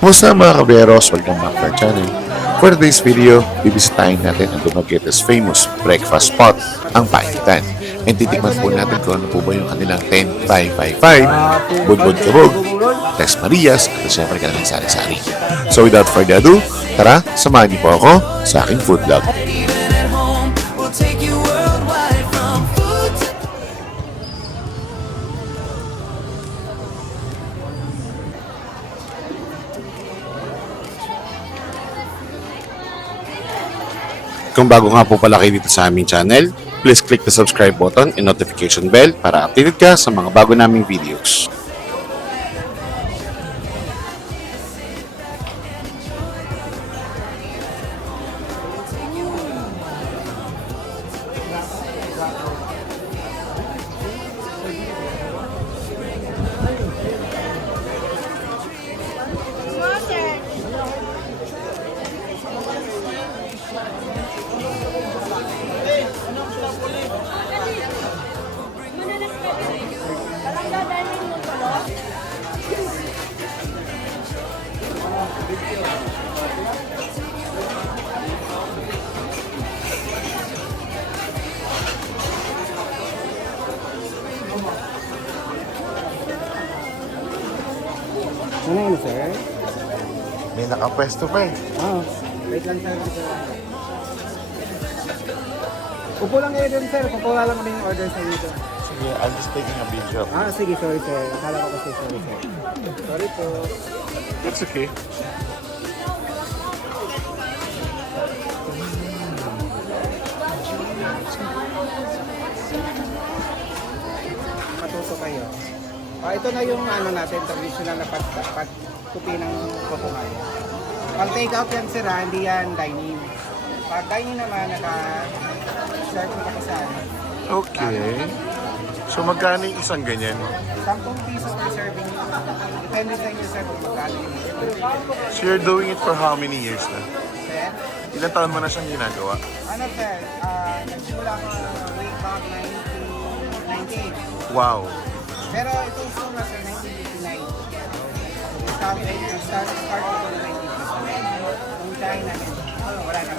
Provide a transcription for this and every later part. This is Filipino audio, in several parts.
Kumusta mga kabreros? Welcome back to our channel. For today's video, bibisitahin natin ang Dumaguete's famous breakfast spot, ang Paitan. And titikman po natin kung ano po ba yung kanilang 10-5-5-5, Budbud Kabog, Tres Marias, at syempre kanilang sari-sari. So without further ado, tara, samahan niyo po ako sa aking food vlog. Kung bago nga po pala kayo dito sa aming channel, please click the subscribe button and notification bell para updated ka sa mga bago naming videos. Ano yun, sir? May nakapwesto pa eh. Wait lang, sir. Upo lang kayo dun, sir. Kukuha lang kami yung order sa dito. Sige, I'm just taking a video. Sige, sorry, sir. Akala ko kasi sorry, sir. Sorry po. That's okay. Matuto kayo. Ito na yung ano natin, traditional na pagkupi ng kukungan. Pag take out yan, sir, hindi yan dining. Pag dining naman, naka-serve na kasal. Okay. So magkano yung isang ganyan? 10 piso per serving. Depende sa inyo, sir, kung magkano yun. So you're doing it for how many years na? Sir, Ilang taon mo na siyang ginagawa? ano, sir, nagsimula ko way back 1998. Wow. Pero itong suma, sir, 1959. Start ko na 1959. Kung China, wala na.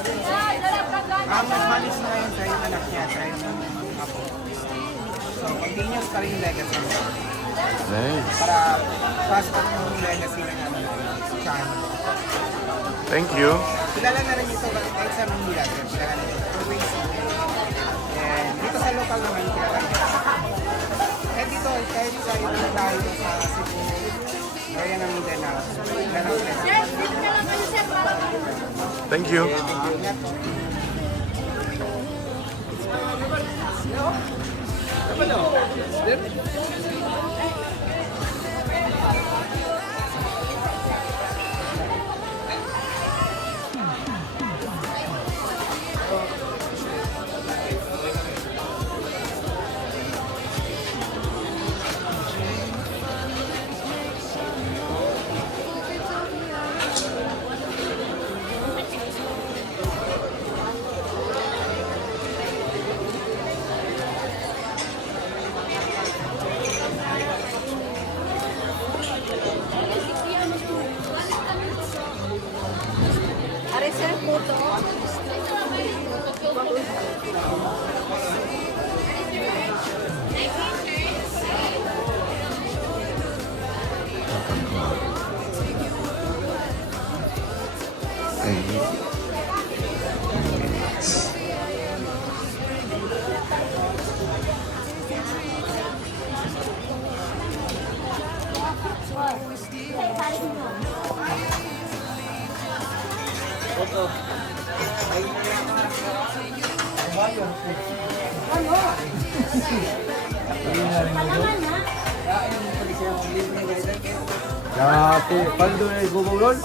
Mas malis na ngayon, sir, yung anak niya, sir, yung apo. So, continuous pa rin yung legacy. Nice. Para pass on yung legacy ng China. Thank you. Kilala na rin ito kahit sa Manila, sir. Kilala na ito. And dito sa local naman, kilala na ito. Eh dito, kahit sa ibang tayo sa Cebu, area ng Mindanao. Ganang sila. Thank you. Ingat po. Sir, puto. Paldo na gumulol?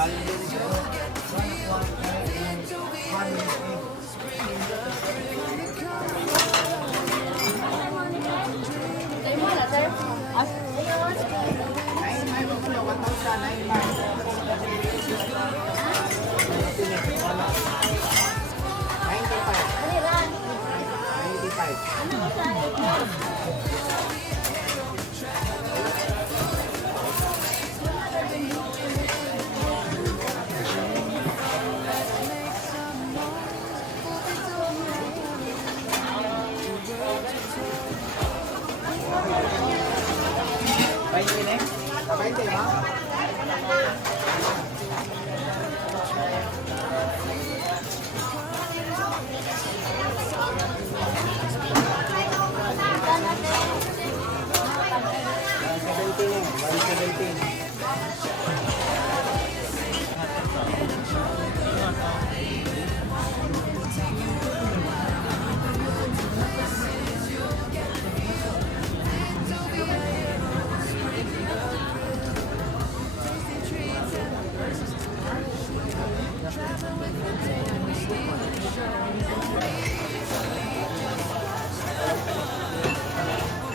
20 next? 20, ha?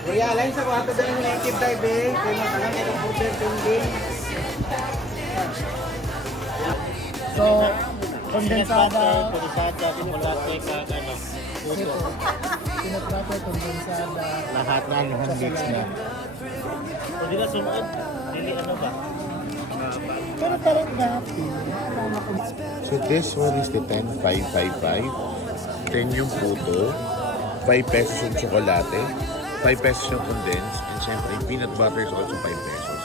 Kuya, alain sa kwarto din yung native dive eh. Kaya matalang itong order pending. So, kondensada, Purisada, chocolate, ano, puso. pinatrato, kondensada. Lahat na yung handmade na. Pwede na sumunod. Hindi ano ba? Pero parang dati. So this one is the 10,555. 10 yung puto. 5 pesos yung tsokolate. 5 pesos yung condensed. And syempre, yung peanut butter is also 5 pesos.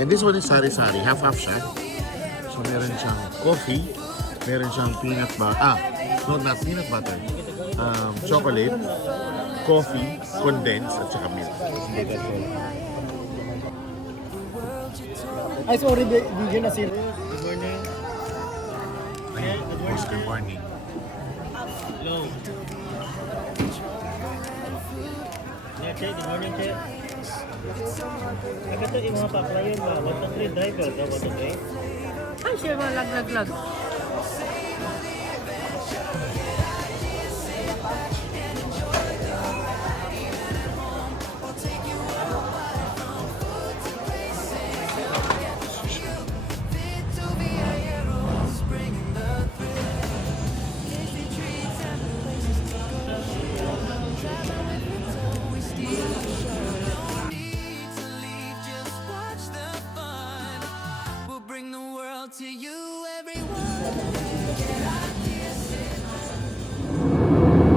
And this one is sari-sari. Half-half siya. So meron siyang coffee. Meron siyang peanut butter. No, not peanut butter. Chocolate. Coffee. Condensed. At saka milk. Ay, sorry, bigyan na sila. Good morning. Good morning. Hello. Yeah, Che, good morning, Che. Agad yung mga paplayon ba? 1-3 driver ka, 1-3? Ay, siya malaglag-lag.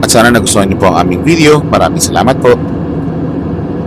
At sana nagustuhan niyo po ang aming video. Maraming salamat po.